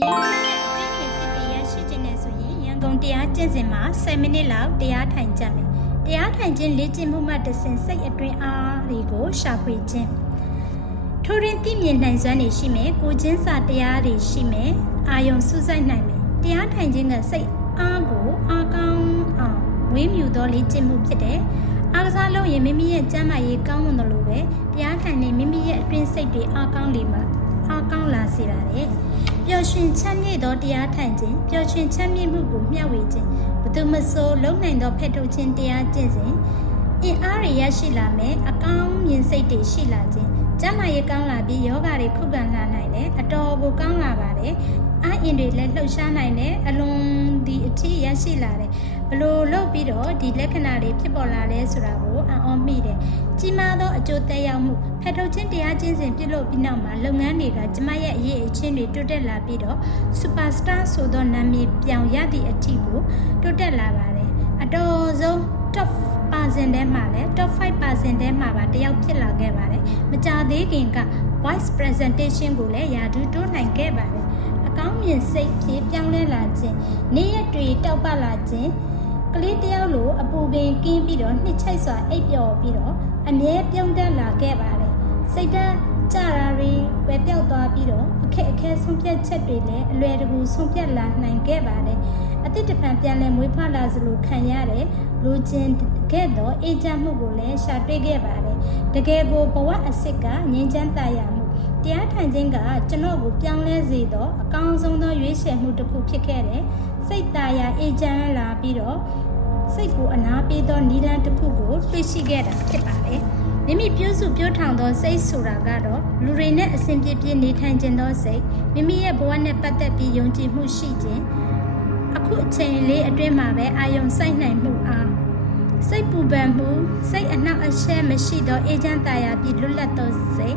ရဲ့အတွင်းပြင်တစ်တရားရှိခြင်းနဲ့ဆိုရင်ရန်ကုန်တရားကျင့်စဉ်မှာ10မိနစ်လောက်တရားထိုင်ကြမယ်။တရားထိုင်ခြင်းလေ့ကျင့်မှုမှတဆင့်စိတ်အတွင်းအားတွေကိုရှာဖွေခြင်းထိုရင်သိမြင်နိုင်စွမ်းတွေရှိမယ်။ကိုချင်းစာတရားတွေရှိမယ်။အာယုံစူးစိုက်နိုင်မယ်။တရားထိုင်ခြင်းကစိတ်အားကိုအားကောင်းအောင်ဝေးမြူသောလေ့ကျင့်မှုဖြစ်တယ်။အားကစားလုပ်ရင်မိမိရဲ့ကျန်းမာရေးကောင်းမွန်တယ်လို့ပဲတရားထိုင်နေမိမိရဲ့အတွင်းစိတ်တွေအားကောင်းလေမှာအားကောင်းလာစေပါတယ်။ပျော်ရွှင်ချမ်းမြေ့သောတရားထိုင်ခြင်းပျော်ရွှင်ချမ်းမြေ့မှုကိုမျှဝေခြင်းဘသူမဆိုလုံနိုင်သောဖက်ထုတ်ခြင်းတရားကျင့်စဉ်အင်အားတွေရရှိလာမယ်အကောင်းမြင်စိတ်တွေရှိလာခြင်းကျန်းမာရေးကောင်းလာပြီးယောဂတွေခုခံလာနိုင်တယ်အတော်ကိုကောင်းလာပါတယ်အားအင်တွေလည်းလှုပ်ရှားနိုင်တယ်အလွန်ဒီအထီးရရှိလာတယ်ဘလို့လုပ်ပြီးတော့ဒီလက္ခဏာတွေဖြစ်ပေါ်လာလဲဆိုတာကိုအံ့ဩမိတယ်ကြီးမားသောအကျိုးသက်ရောက်မှုဖက်ထုတ်ခြင်းတရားကျင့်စဉ်ပြုလုပ်ပြီးနောက်မှာလုပ်ငန်းတွေကကျမရဲ့အရေးအချင်းတွေတိုးတက်လာပြီးတော့စူပါစတာဆိုသောနာမည်ပြောင်ရသည့်အထီးကိုတိုးတက်လာပါတယ်အတော်ဆုံး top % ထဲမှာလည်း top 5% ထဲမှာပါတယောက်ဖြစ်လာခဲ့ပါတယ်မကြသေးခင်က voice presentation ကိုလည်းယာတူးတိုးနိုင်ခဲ့ပါတယ်အကောင်းမြင်စိတ်ဖြစ်ပြောင်းလဲလာခြင်းနေ့ရက်တွေတောက်ပလာခြင်းကလေးတယောက်လိုအပူပင်ကင်းပြီးတော့နှစ်ချိုက်စွာအိပ်ပျော်ပြီးတော့အမြဲပြုံးတက်လာခဲ့ပါတယ်စိတ်ဓာတ်ကြရာတွေဝယ်ပြောက်သွားပြီးတော့အခက်အခဲဆုံးဖြတ်ချက်တွေလည်းအလွယ်တကူဆုံးဖြတ်လာနိုင်ခဲ့ပါတယ်အသစ်တပံပြန်လဲမွေးဖွားလာစလို့ခံရတဲ့လူချင်းခဲ့တော့အေးချမ်းမှုကိုလည်းရှာတွေ့ခဲ့ပါတယ်တကယ်ကိုဘဝအစစ်ကငြိမ်းချမ်းသာရမှုတရားထိုင်ခြင်းကကျွန်တော်ကိုပြောင်းလဲစေတော့အကောင်းဆုံးသောရွေးချယ်မှုတစ်ခုဖြစ်ခဲ့တယ်စိတ်သာယာအေးချမ်းလာပြီးတော့စိတ်ကိုအနာပေးသောနီလန်းတစ်ခုကိုတွေ့ရှိခဲ့တာဖြစ်ပါတယ်မိမိပြုစုပြောထောင်သောစိတ်ဆိုတာကတော့လူတွေနဲ့အစဉ်ပြေပြေနေထိုင်ခြင်းသောစိတ်မိမိရဲ့ဘဝနဲ့ပတ်သက်ပြီးယုံကြည်မှုရှိခြင်းအခုအချိန်လေးအတွင်းမှာပဲအာယုံစိုက်နိုင်မှုအားစိတ်ပူပန်မှုစိတ်အနှောက်အယှက်မရှိသောအေးချမ်းသာယာပြီးလွတ်လပ်သောစိတ်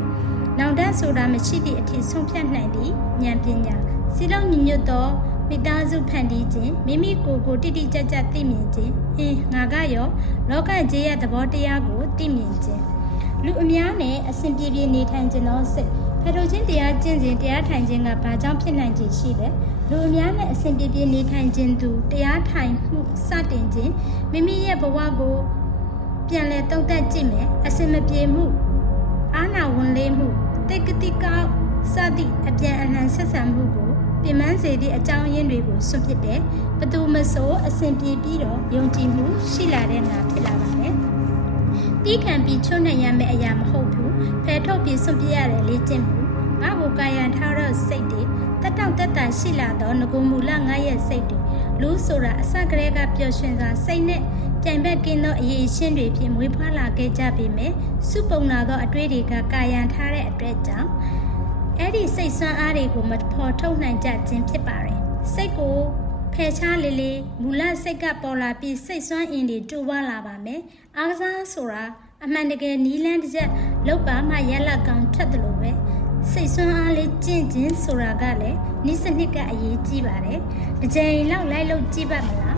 နောင်တဆိုတာမရှိသည့်အထည်ဆုံးဖြတ်နိုင်သည့်ဉာဏ်ပညာစီလုံးညီညွတ်သောမိသားစုဖန်တီးခြင်းမိမိကိုယ်ကိုတိတိကျကျသိမြင်ခြင်းငါကရောလောကကြီးရဲ့သဘောတရားကိုသိမြင်ခြင်းလူအများနဲ့အစဉ်ပြေပြေနေထိုင်ခြင်းသောစိတ်ဖက်ထုတ်ခြင်းတရားကျင့်စဉ်တရားထိုင်ခြင်းကဘာကြောင့်ဖြစ်နိုင်ခြင်းရှိလဲလူအများနဲ့အစဉ်ပြေပြေနေထိုင်ခြင်းသူတရားထိုင်မှုစတင်ခြင်းမိမိရဲ့ဘဝကိုပြန်လည်သုံးသပ်ကြည့်မယ်အစဉ်မပြေမှုအာနာဝန်လေးမှုတိတ်ကတိကောက်စသည့်အပြန်အလှန်ဆက်ဆံမှုကိုပြင်ပန်းစေသည့်အကြောင်းရင်းတွေကိုစွန့်ပစ်တယ်ဘသူမဆိုအစဉ်ပြေပြီးတော့ယုံကြည်မှုရှိလာတဲ့နာဖြစ်လာပါတယ်တီးခံပြီးချွတ်နိုင်ရမယ့်အရာမဟုတ်ဘူးဖယ်ထုတ်ပြီးစွန့်ပစ်ရတယ်လေ့ကျင့်မှုငါ့ကိုကာယံထားတော့စိတ်တွေတက်တောင့်တက်တာရှိလာတော့ငကိုမူလငါရဲ့စိတ်တွေလူဆိုတာအစကတည်းကပျော်ရွှင်စွာစိတ်နဲ့ပြိုင်ဘက်ကင်းသောအရေးရှင်းတွေဖြင့်မွေးဖွားလာခဲ့ကြပေမဲ့စုပုံလာသောအတွေ့တွေကကာယံထားတဲ့အတွက်ကြောင့်အဲ့ဒီစိတ်ဆွမ်းအားတွေကိုမဖော်ထုတ်နိုင်ကြခြင်းဖြစ်ပါတယ်စိတ်ကိုဖယ်ရှားလေလေမူလစိတ်ကပေါ်လာပြီးစိတ်ဆွမ်းအင်တွေတိုးပွားလာပါမယ်အားကစားဆိုတာအမှန်တကယ်နီးလန်းတစ်ချက်လောက်ပါမှရလက်ကောင်ထွက်တယ်လို့ပဲစိတ်ဆွမ်းအားလေးကျင့်ခြင်းဆိုတာကလည်းနိစနစ်ကအရေးကြီးပါတယ်တစ်ချိန်လောက်လိုက်လို့ကြည့်ပါမလား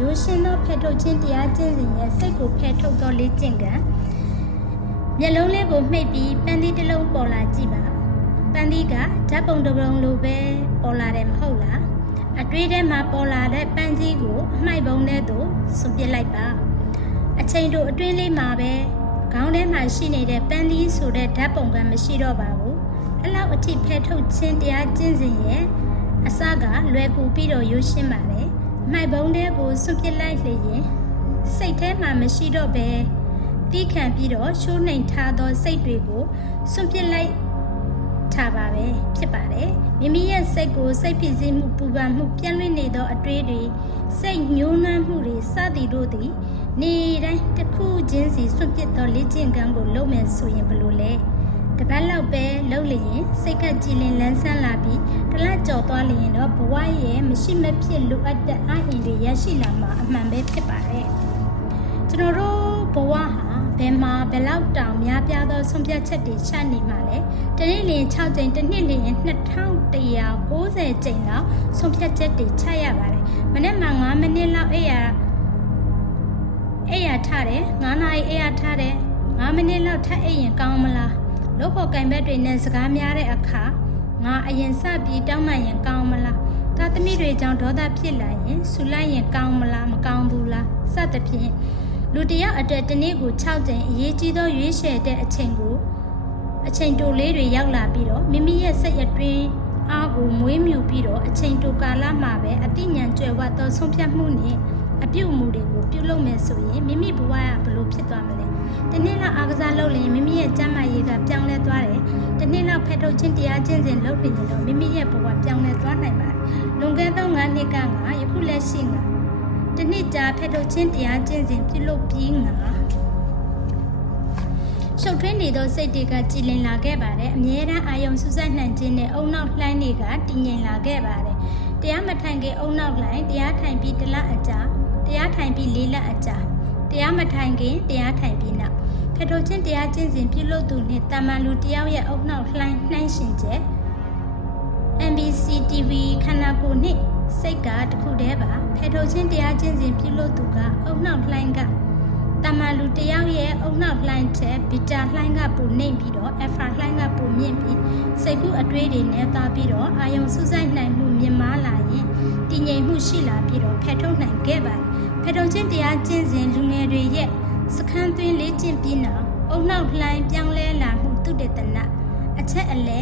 ရိုးရှင်းသောဖယ်ထုတ်ခြင်းတရားကျင့်စဉ်ရဲ့စိတ်ကိုဖယ်ထုတ်သောလေ့ကျင့်ကံမျက်လုံးလေးကိုမှိတ်ပြီးပန်းသီးတစ်လုံးပေါ်လာကြည့်ပါပန်းသီးကဓာတ်ပုံတစ်ပုံလိုပဲပေါ်လာတယ်မဟုတ်လားအတွေးထဲမှာပေါ်လာတဲ့ပန်းကြီးကိုအမှိုက်ပုံထဲသို့ဆွန့်ပစ်လိုက်ပါအချိန်တို့အတွင်းလေးမှာပဲခေါင်းထဲမှာရှိနေတဲ့ပန်းသီးဆိုတဲ့ဓာတ်ပုံကမရှိတော့ပါဘူးအဲ့လောက်အထိဖယ်ထုတ်ခြင်းတရားကျင့်စဉ်ရဲ့အစကလွယ်ကူပြီးတော့ရိုးရှင်းပါတယ်အမှိုက်ပုံထဲကိုဆွန့်ပစ်လိုက်လေရင်စိတ်ထဲမှာမရှိတော့ပဲတီးခံပြီးတော့ရှိုးနှိမ်ထားသောစိတ်တွေကိုဆွန့်ပစ်လိုက်ထားပါပဲဖြစ်ပါတယ်မိမိရဲ့စိတ်ကိုစိတ်ဖြစ်စေမှုပူပန်မှုပြန့်လွင့်နေသောအတွေ့တွေစိတ်ညှိုးနှွမ်းမှုတွေစသည်တို့သည်နေတိုင်းတစ်ခုချင်းစီဆွတ်ပစ်သောလေ့ကျင့်ခန်းကိုလုပ်မယ်ဆိုရင်ဘယ်လိုလဲတပတ်လောက်ပဲလုပ်လျင်စိတ်ကကြည်လင်လန်းဆန်းလာပြီးတလကြော်သွားလျင်တော့ဘဝရဲ့မရှိမဖြစ်လိုအပ်တဲ့အင်တွေရရှိလာမှာအမှန်ပဲဖြစ်ပါတယ်ကျွန်တော်တို့ဘဝဟာဘယ်မှာဘယ်လောက်တောင်များပြားသောဆုံးဖြတ်ချက်တွေချနေမှာလဲတနေ့လျင်6ကြိမ်တစ်နှစ်လျင်2190ကြိမ်လောက်ဆုံးဖြတ်ချက်တွေချရပါတယ်မနေ့မှ9မိနစ်လောက်အိယာထားတယ်9နာရီအိယာထားတယ်9မိနစ်လောက်ထပ်အိပ်ရင်ကောင်းမလားလို့ဖို့ကင်ဘက်တွေနဲ့စကားများတဲ့အခါငါအရင်စပြီးတောင်းမှရင်ကောင်းမလား တွေကြောင့်ဒေါသဖြစ်လာရင်ဆူလိုက်ရင်ကောင်းမလားမကောင်းဘူးလားစသဖြင့်လူတယောက်အတွက်တစ်နေ့ကို6ကြိမ်အရေးကြီးသောရွေးချယ်တဲ့အချိန်တိုလေးတွေရောက်လာပြီးတော့မိမိရဲ့စိတ်အတွင်းအားကိုမွေးမြူပြီးတော့အချိန်တိုကာလမှာပဲအသိဉာဏ်ကျွယ်ဝသောဆုံးဖြတ်မှုနဲ့အပြုအမူတွေကိုပြုလုပ်မယ်ဆိုရင်မိမိဘဝကဘယ်လိုဖြစ်သွားမလဲ။တစ်နေ့လောက်အားကစားလုပ်ရင်မိမိရဲ့ကျန်းမာရေးကပြောင်းလဲသွားတယ်။တစ်နေ့လောက်ဖက်ထုတ်ခြင်းတရားကျင့်စဉ်လုပ်နေရင်တော့မိမိရဲ့ဘဝပြောင်းလဲသွားနိုင်ပါတယ်။လွန်ခဲ့သော9နှစ်ကယခုလက်ရှိတစ်နှစ်ကြာဖက်ထုတ်ခြင်းတရားကျင့်စဉ်ပြုလုပ်ပြီးရှုပ်ထွေးနေသောစိတ်တွေကကြည်လင်လာခဲ့ပါတယ်အမြဲတမ်းအာယုံစူးစိုက်နိုင်ခြင်းနဲ့အုံနောက်လှိုင်းတွေကတည်ငြိမ်လာခဲ့ပါတယ်တရားမထိုင်ခင်အုံနောက်လှိုင်းတရားထိုင်ပြီး1လအကြာတရားထိုင်ပြီး4လအကြာတရားမထိုင်ခင်တရားထိုင်ပြီးနောက်ဖက်ထုတ်ခြင်းတရားကျင့်စဉ်ပြုလုပ်သူနဲ့တာမန်လူတယောက်ရဲ့အုံနောက်လှိုင်းနှိုင်းရှင်ချက် MBC TV ခန္ဓာကိုယ်နဲ့စိတ်ကတခုတည်းပါဖက်ထုတ်ခြင်းတရားကျင့်စဉ်ပြုလုပ်သူကအုံနောက်လှိုင်းကတာမန်လူတယောက်ရဲ့အုံနောက်လှိုင်းတဲ့ဘီတာလှိုင်းကပိုနှိမ့်ပြီးတော့အက်ဖာလှိုင်းကပိုမြင့်ပြီးစိတ်ကူးအတွေးတွေနဲ့တာပြီးတော့အာယုံစူးစိုက်နိုင်မှုမြင့်မားလာရင်တည်ငြိမ်မှုရှိလာပြီးတော့ဖက်ထုတ်နိုင်ခဲ့ပါတယ်ဖက်ထုတ်ခြင်းတရားကျင့်စဉ်လူငယ်တွေရဲ့စခန်းသွင်းလေ့ကျင့်ပြီးနောက်အုံနောက်လှိုင်းပြောင်းလဲလာမှုသုတေသနအချက်အလဲ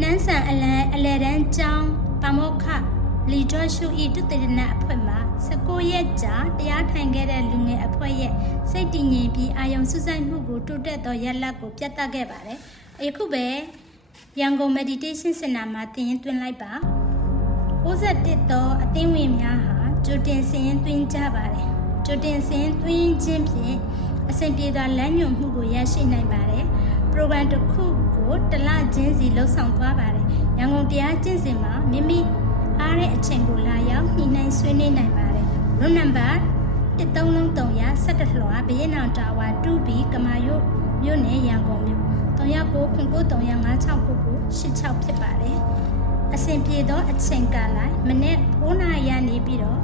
နန်းဆန်အလဲတန်းကျောင်းပါမောက္ခလီဒေါ်ရှူဤသုတေသနအဖွဲ့မှာ19ရက်ကြာတရားထိုင်ခဲ့တဲ့လူငယ်အဖွဲ့ရဲ့စိတ်တည်ငြိမ်ပြီးအာယုံစူးစိုက်မှုကိုတိုးတက်သောရလဒ်ကိုပြသခဲ့ပါတယ်။ယခုပဲရန်ကုန် Meditation Center မှာသင်သွင်းလိုက်ပါ61သောအသင်းဝင်များဟာကြိုတင်စင်သွင်းကြပါတယ်။ကြိုတင်စင်သွင်းခြင်းဖြင့်အဆင်ပြေသောလမ်းညွှန်မှုကိုရရှိနိုင်ပါတယ်။ program တစ်ခုကိုတစ်လချင်းစီလှုပ်ဆောင်သွားပါတယ်။ရန်ကုန်တရားကျင့်စဉ်မှာမိမိအားတဲ့အချိန်ကိုလာရောက်ညှိနှိုင်းဆွေးနွေးနိုင်ပါတယ်။ room number 1317လွှာဘရင်နောင်တာဝါ 2B ကမာယုမြို့နယ်ရန်ကုန်မြို့3993356986ဖြစ်ပါတယ်။အစဉ်ပြေသောအချိန်ကာလမနေ့9နာရီနေပြီးတော့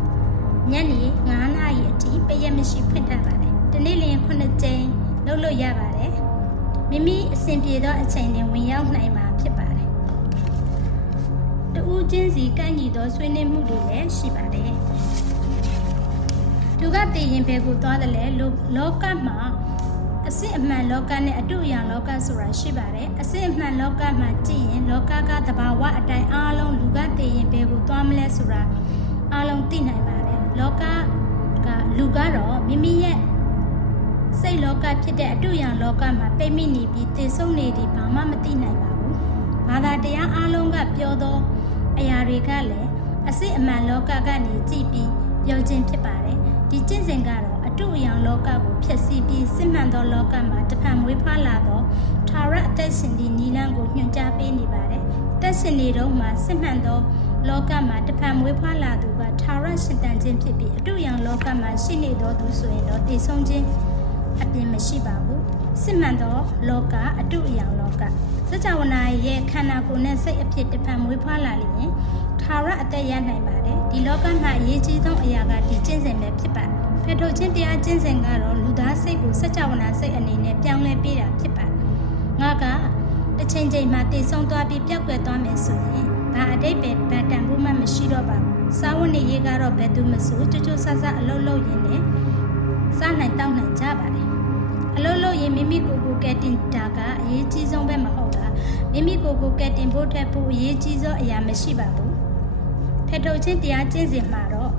ညနေ9နာရီအထိပရက်မရှိဖွင့်ထားပါတယ်။ဒီနေ့လ9ကြိမ်လုပ်လို့ရပါတယ်။မိမိအစဉ်ပြေသောအချိန်နဲ့ဝင်ရောက်နိုင်မှာဖြစ်ပါတယ်။တူးချင်းစီကန့်ညီသောဆွေးနွေးမှုတွေလည်းရှိပါတယ်။သူကတည်ရင်ဘယ်ကိုသွားတယ်လဲလောကမှာအစစ်အမှန်လောကနဲ့အတုအယံလောကဆိုတာရှိပါတယ်။အစစ်အမှန်လောကမှာကြည့်ရင်လောကကသဘာဝအတိုင်းအားလုံးလူကတည်ရင်ဘယ်ကိုသွားမလဲဆိုတာအားလုံးသိနိုင်ပါတယ်။လောကကလူကတော့မိမိရဲ့စိတ်လောကဖြစ်တဲ့အတုအယံလောကမှာပိတ်မိနေပြီးသိဆုံးနေသည်ဘာမှမသိနိုင်ပါဘူး။ဘာသာတရားအားလုံးကပြောသောအရာတွေကလည်းအစစ်အမှန်လောကကနေကြည့်ပြီးပြောခြင်းဖြစ်ပါတယ်။ဒီကျင့်စဉ်ကတော့အတုအယံလောကကိုဖျက်ဆီးပြီးစစ်မှန်သောလောကမှာတဖန်မွေးဖွားလာသောထာဝရအသက်ရှင်သည့်နိလန်းကိုညွှန်ကြားပေးနေပါတယ်။သက်ရှင်နေတော့မှစစ်မှန်သောလောကမှာတဖန်မွေးဖွားလာသူကထာဝရရှင်သန်ခြင်းဖြစ်ပြီးအတုအယံလောကမှာရှိနေသောသူဆိုရင်တော့တည်ဆုံးခြင်းအပြင်မရှိပါဘူး။စစ်မှန်သောလောကအတုအယံလောကစကြဝဠာရဲ့ခန္ဓာကိုယ်နဲ့စိတ်အဖြစ်တဖန်မွေးဖွားလာလျင်ထာဝရအသက်ရနိုင်ပါတယ်။ဒီလောကမှာအရေးကြီးဆုံးအရာကဒီကျင့်စဉ်ပဲဖြစ်ပါတယ်။ဖက်ထုတ်ခြင်းတရားကျင့်စဉ်ကတော့လူသားစိတ်ကိုစကြဝဠာစိတ်အနေနဲ့ပြောင်းလဲပေးတာဖြစ်ပါတယ်။ငါကတစ်ချိန်ချိန်မှာတည်ဆုံးသွားပြီးပျောက်ကွယ်သွားမယ်ဆိုရင်ဘာအတိတ်ပဲဗတ်တန်ဖို့မှမရှိတော့ပါဘူး။စာဝတ်နေရေးကတော့ဘယ်သူမဆိုကြိုးကြိုးဆဆအလုပ်လုပ်ရင်းနဲ့စားနိုင်တောင်းနိုင်ကြပါတယ်။အလုပ်လုပ်ရင်မိမိကိုယ်ကိုကဲတင်တာကအရေးကြီးဆုံးပဲမဟုတ်လား။မိမိကိုယ်ကိုကဲတင်ဖို့ထက်ပိုအရေးကြီးဆုံးအရာမရှိပါဘူး။ဖက်ထုတ်ခြင်းတရားကျင့်စဉ်မှာတော့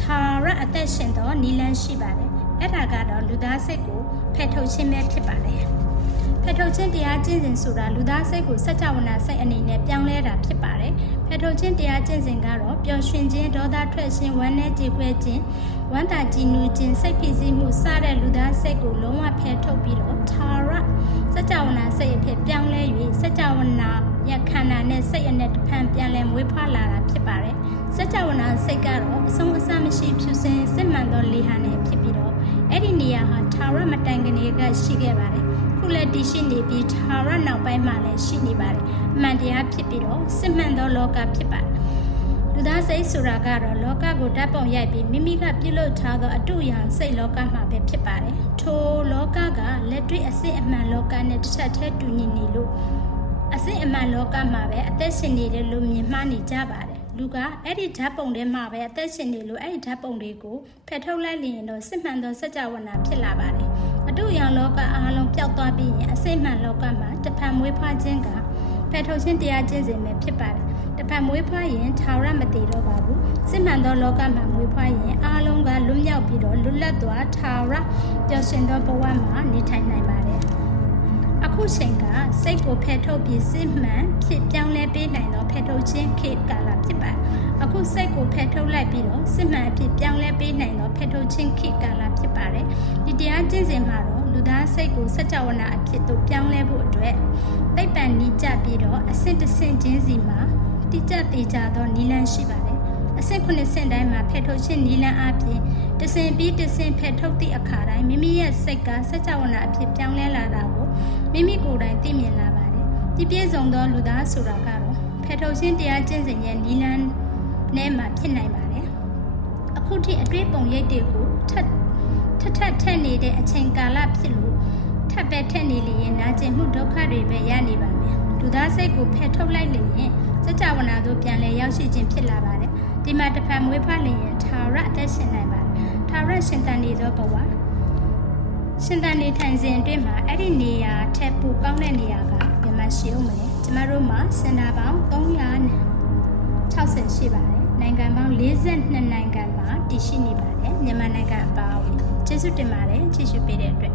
ထာဝရအသက်ရှင်သောနိလန်းရှိပါတယ်။အဲ့ဒါကတော့လူသားစိတ်ကိုဖက်ထုတ်ခြင်းပဲဖြစ်ပါတယ်။ဖက်ထုတ်ခြင်းတရားကျင့်စဉ်ဆိုတာလူသားစိတ်ကိုစကြဝဠာစိတ်အနေနဲ့ပြောင်းလဲတာဖြစ်ပါတယ်။ဖက်ထုတ်ခြင်းတရားကျင့်စဉ်ကတော့ပျော်ရွှင်ခြင်းဒေါသထွက်ခြင်းဝမ်းနည်းကြေကွဲခြင်းဝမ်းသာကြည်နူးခြင်းစိတ်ဖိစီးမှုစတဲ့လူသားစိတ်ကိုလုံးဝဖယ်ထုတ်ပြီးတော့ထာဝရစကြဝဠာစိတ်အဖြစ်ပြောင်းလဲ၍စကြဝဠာရခန္ဓာနဲ့စိတ်အနဲ့တဖန်ပြန်လဲမွေးဖွားလာတာဖြစ်ပါတယ်။စကြဝဠာစိတ်ကတော့အဆုံးအစမရှိဖြူစင်စစ်မှန်သောလေဟာနဲ့ဖြစ်ပြီးတော့အဲ့ဒီနေရာဟာထာဝရမတိုင်ကနေကရှိခဲ့ပါတယ်။ခုလည်းတည်ရှိနေပြီးထာဝရနောက်ပိုင်းမှာလည်းရှိနေပါတယ်။အမှန်တရားဖြစ်ပြီးတော့စစ်မှန်သောလောကဖြစ်ပါတယ်။လူသားစိတ်ဆိုတာကတော့လောကကိုဓာတ်ပုံရိုက်ပြီးမိမိကပြုလုပ်ထားသောအတုအယံစိတ်လောကမှာပဲဖြစ်ပါတယ်။ထိုလောကကလက်တွေ့အစစ်အမှန်လောကနဲ့တစ်ချက်တည်းတူညီနေလို့အစစ်အမှန်လောကမှာပဲအသက်ရှင်နေတယ်လို့မြင်မှားနေကြပါတယ်။ လူကအဲ့ဒီဓာတ်ပုံထဲမှာပဲအသက်ရှင်နေလို့အဲ့ဒီဓာတ်ပုံတွေကိုဖယ်ထုတ်လိုက်ရင်တော့စစ်မှန်သောစကြဝဠာဖြစ်လာပါတယ်အတုရောင်လောကအားလုံးပျောက်သွားပြီးရင်အစိမ့်မှန်လောကမှာတဖန်မွေးဖွားခြင်းကဖယ်ထုတ်ခြင်းတရားကျင့်စဉ်ပဲဖြစ်ပါတယ်တဖန်မွေးဖွားရင်ထာဝရမတည်တော့ပါဘူးစစ်မှန်သောလောကမှာမွေးဖွားရင်အားလုံးကလွတ်မြောက်ပြီးတော့လွတ်လပ်စွာထာဝရပျော်ရွှင်သောဘဝမှာနေထိုင်နိုင်ပါတယ်အခုချိန်ကစိတ်ကိုဖယ်ထုတ်ပြီးစစ်မှန်ဖြစ်ပြောင်းလဲပေးနိုင်သောဖယ်ထုတ်ခြင်းခေတ်ကာလဖြစ်ပါတယ်အခုစိတ်ကိုဖယ်ထုတ်လိုက်ပြီးတော့စစ်မှန်အဖြစ်ပြောင်းလဲပေးနိုင်သောဖယ်ထုတ်ခြင်းခေတ်ကာလဖြစ်ပါတယ်ဒီတရားကျင့်စဉ်မှာတော့လူသားစိတ်ကိုစကြဝဠာအဖြစ်သို့ပြောင်းလဲဖို့အတွက်သိပ္ပံနည်းကျပြီးတော့အဆင့်တစ်ဆင့်ချင်းစီမှာတိကျသေးကြသောနည်းလမ်းရှိပါတယ်အဆင့်9ဆင့်တိုင်းမှာဖယ်ထုတ်ခြင်းနည်းလမ်းအပြင်တစ်ဆင့်ပြီးတစ်ဆင့်ဖယ်ထုတ်သည့်အခါတိုင်းမိမိရဲ့စိတ်ကစကြဝဠာအဖြစ်ပြောင်းလဲလာတာကိုမိမိကိုယ်တိုင်သိမြင်လာပါတယ်ဒီပြည့်စုံသောလူသားဆိုတာကတော့ဖယ်ထုတ်ခြင်းတရားကျင့်စဉ်ရဲ့နည်းလမ်းနဲ့မှဖြစ်နိုင်ပါတယ်အခုထိအတွေ့ပုံရိပ်တွေကိုထက်နေတဲ့အချိန်ကာလဖြစ်လို့ထပ်ပဲထက်နေလျင်နာကျင်မှုဒုက္ခတွေပဲရနေပါမယ်လူသားစိတ်ကိုဖယ်ထုတ်လိုက်လျင်စကြဝဠာသို့ပြန်လည်ရောက်ရှိခြင်းဖြစ်လာပါတယ်ဒီမှာတစ်ဖန်မွေးဖွားလျင်ထာဝရအသက်ရှင်နိုင်ပါတယ်ထာဝရရှင်သန်နေသောဘဝရှင်သန်နေထိုင်စဉ်အတွင်းမှာအဲ့ဒီနေရာထက်ပိုကောင်းတဲ့နေရာကဘယ်မှာရှိဦးမလဲကျမတို့မှာစင်တာပေါင်း360ရှိပါတယ်နိုင်ငံပေါင်း42နိုင်ငံမှာတည်ရှိနေပါတယ်မြန်မာနိုင်ငံအပါအဝင်ကျေးဇူးတင်ပါတယ်ကြည့်ရှုပေးတဲ့အတွက်